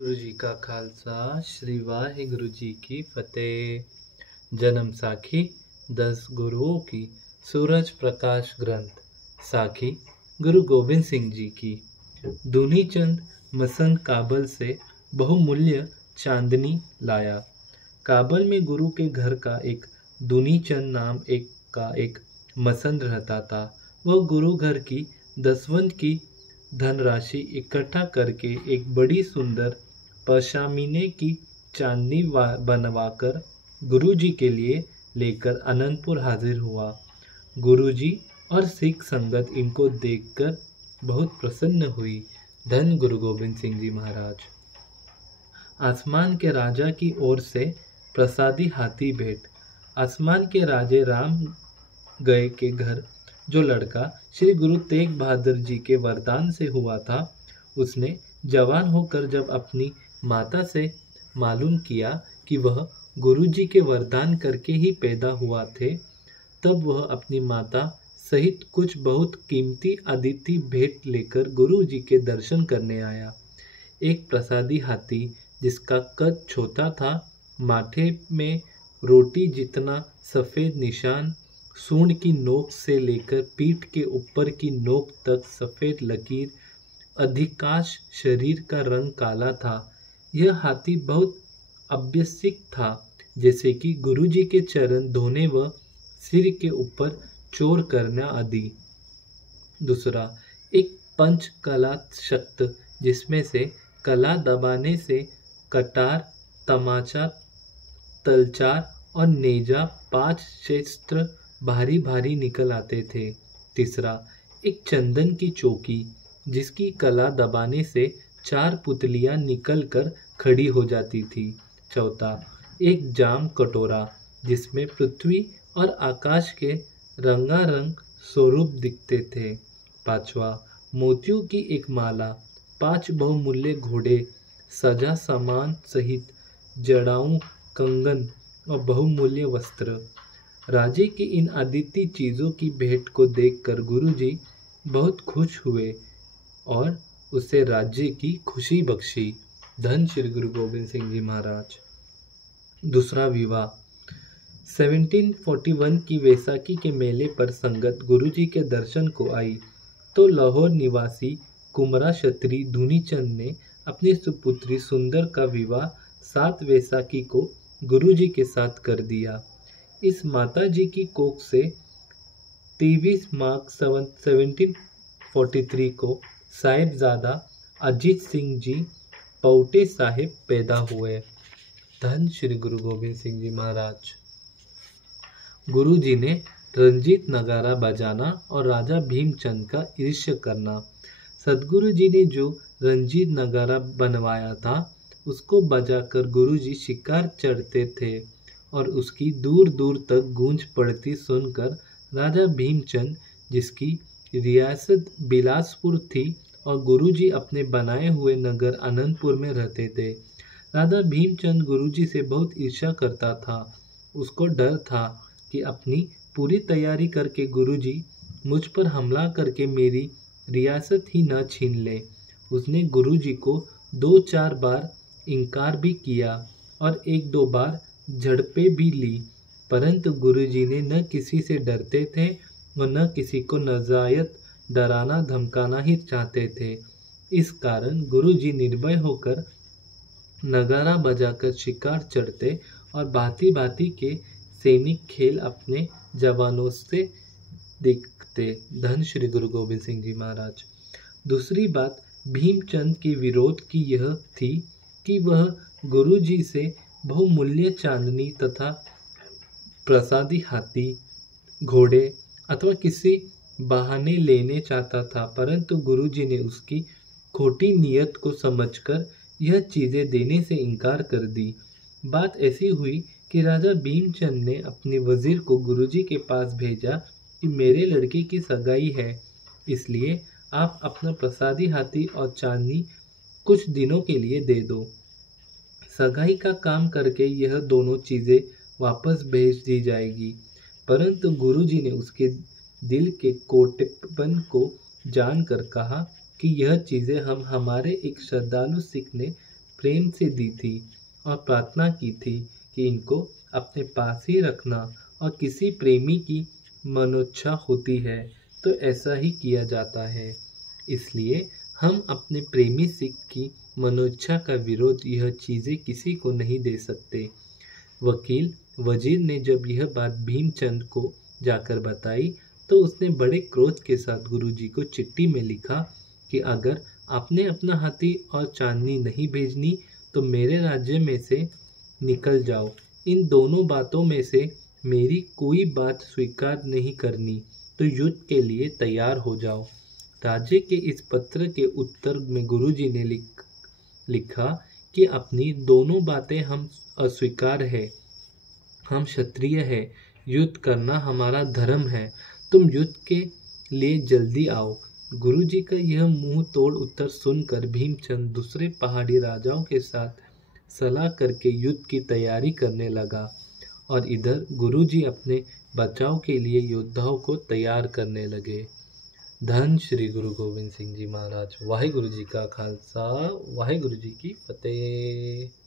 गुरु जी का खालसा श्री वाहिगुरु जी की फतेह। जन्म साखी 10 गुरुओं की सूरज प्रकाश ग्रंथ साखी गुरु गोबिंद सिंह जी की। दूनी चंद मसंद काबल से बहुमूल्य चांदनी लाया। काबल में गुरु के घर का एक दूनी चंद नाम एक मसंद रहता था। वह गुरु घर की दसवंत की धनराशि इकट्ठा करके एक बड़ी सुंदर पशामीने की चांदनी बनवाकर गुरु जी के लिए लेकर अनंतपुर हाजिर हुआ। गुरु जी और सिख संगत इनको देखकर बहुत प्रसन्न हुई। धन गुरु गोबिंद सिंह जी महाराज। आसमान के राजा की ओर से प्रसादी हाथी भेंट। आसमान के राजे राम गए के घर जो लड़का श्री गुरु तेग बहादुर जी के वरदान से हुआ था, उसने जवान होकर जब अपनी माता से मालूम किया कि वह गुरु जी के वरदान करके ही पैदा हुआ थे, तब वह अपनी माता सहित कुछ बहुत कीमती अतिथि भेंट लेकर गुरु जी के दर्शन करने आया। एक प्रसादी हाथी जिसका कद छोटा था, माथे में रोटी जितना सफेद निशान, सूंड की नोक से लेकर पीठ के ऊपर की नोक तक सफेद लकीर, अधिकांश शरीर का रंग काला था। यह हाथी बहुत अभ्यसिक था, जैसे कि गुरु जी के चरण धोने व सिर के ऊपर चोर करना आदि। दूसरा, एक पंच कला शक्त जिसमें से कला दबाने से कटार, तमाचा, तलचार और नेजा 5 शस्त्र भारी भारी निकल आते थे। तीसरा, एक चंदन की चौकी जिसकी कला दबाने से 4 पुतलियां निकल कर खड़ी हो जाती थी। चौथा, एक जाम कटोरा जिसमें पृथ्वी और आकाश के रंगारंग स्वरूप दिखते थे। पांचवा, मोतियों की एक माला, 5 बहुमूल्य घोड़े, सजा सामान सहित जड़ाऊ, कंगन और बहुमूल्य वस्त्र। राजे की इन अद्वितीय चीजों की भेंट को देखकर गुरुजी बहुत खुश हुए और उसे राज्य की खुशी बख्शी। धन श्री गुरु गोबिंद सिंह जी महाराज। दूसरा विवाह। 1741 की वैसाखी के मेले पर संगत गुरुजी के दर्शन को आई तो लाहौर निवासी कुमरा क्षत्रिय धूनीचंद ने अपनी सुपुत्री सुंदर का विवाह 7 वैसाखी को गुरुजी के साथ कर दिया। इस माता जी की कोख से 23 मार्च 1743 को साहिबजादा अजीत सिंह जी पौटे साहिब पैदा हुए। धन श्री गुरु गोबिंद सिंह जी महाराज। गुरु जी ने रंजीत नगारा बजाना और राजा भीमचंद का ईर्ष्या करना। सदगुरु जी ने जो रंजीत नगारा बनवाया था, उसको बजाकर गुरु जी शिकार चढ़ते थे और उसकी दूर दूर तक गूंज पड़ती सुनकर राजा भीमचंद, जिसकी रियासत बिलासपुर थी और गुरुजी अपने बनाए हुए नगर अनंतपुर में रहते थे, राजा भीमचंद गुरुजी से बहुत ईर्ष्या करता था। उसको डर था कि अपनी पूरी तैयारी करके गुरुजी मुझ पर हमला करके मेरी रियासत ही न छीन ले। उसने गुरुजी को 2-4 बार इनकार भी किया और 1-2 बार झड़पें भी ली, परंतु गुरुजी ने न किसी से डरते थे और न किसी को नाजायज डराना धमकाना ही चाहते थे। इस कारण गुरुजी निर्भय होकर नगारा बजाकर शिकार चढ़ते और भांति भांति के सैनिक खेल अपने जवानों से देखते। धन श्री गुरु गोबिंद सिंह जी महाराज। दूसरी बात भीमचंद के विरोध की यह थी कि वह गुरुजी से बहुमूल्य चांदनी तथा प्रसादी हाथी, घोड़े अथवा किसी बहाने लेने चाहता था, परंतु गुरुजी ने उसकी खोटी नीयत को समझकर यह चीजें देने से इनकार कर दी। बात ऐसी हुई कि राजा भीमचंद ने अपने वजीर को गुरुजी के पास भेजा कि मेरे लड़के की सगाई है, इसलिए आप अपना प्रसादी हाथी और चांदनी कुछ दिनों के लिए दे दो। सगाई का काम करके यह दोनों चीजें वापस भेज दी जाएगी। परंतु गुरुजी ने उसके दिल के कोटेपन को जानकर कहा कि यह चीजें हम हमारे एक श्रद्धालु सिख ने प्रेम से दी थी और प्रार्थना की थी कि इनको अपने पास ही रखना, और किसी प्रेमी की मनोच्छा होती है तो ऐसा ही किया जाता है। इसलिए हम अपने प्रेमी सिख की मनोच्छा का विरोध यह चीज़ें किसी को नहीं दे सकते। वकील वजीर ने जब यह बात भीमचंद को जाकर बताई तो उसने बड़े क्रोध के साथ गुरुजी को चिट्ठी में लिखा कि अगर आपने अपना हाथी और चांदनी नहीं भेजनी तो मेरे राज्य में से निकल जाओ। इन दोनों बातों में से मेरी कोई बात स्वीकार नहीं करनी तो युद्ध के लिए तैयार हो जाओ। राजे के इस पत्र के उत्तर में गुरुजी ने लिखा कि अपनी दोनों बातें हम अस्वीकार है, हम क्षत्रिय है, युद्ध करना हमारा धर्म है, तुम युद्ध के लिए जल्दी आओ। गुरुजी का यह मुंह तोड़ उत्तर सुनकर भीमचंद दूसरे पहाड़ी राजाओं के साथ सलाह करके युद्ध की तैयारी करने लगा, और इधर गुरुजी अपने बचाव के लिए योद्धाओं को तैयार करने लगे। धन श्री गुरु गोबिंद सिंह जी महाराज। वाहिगुरु जी का खालसा, वाहिगुरु जी की फतेह।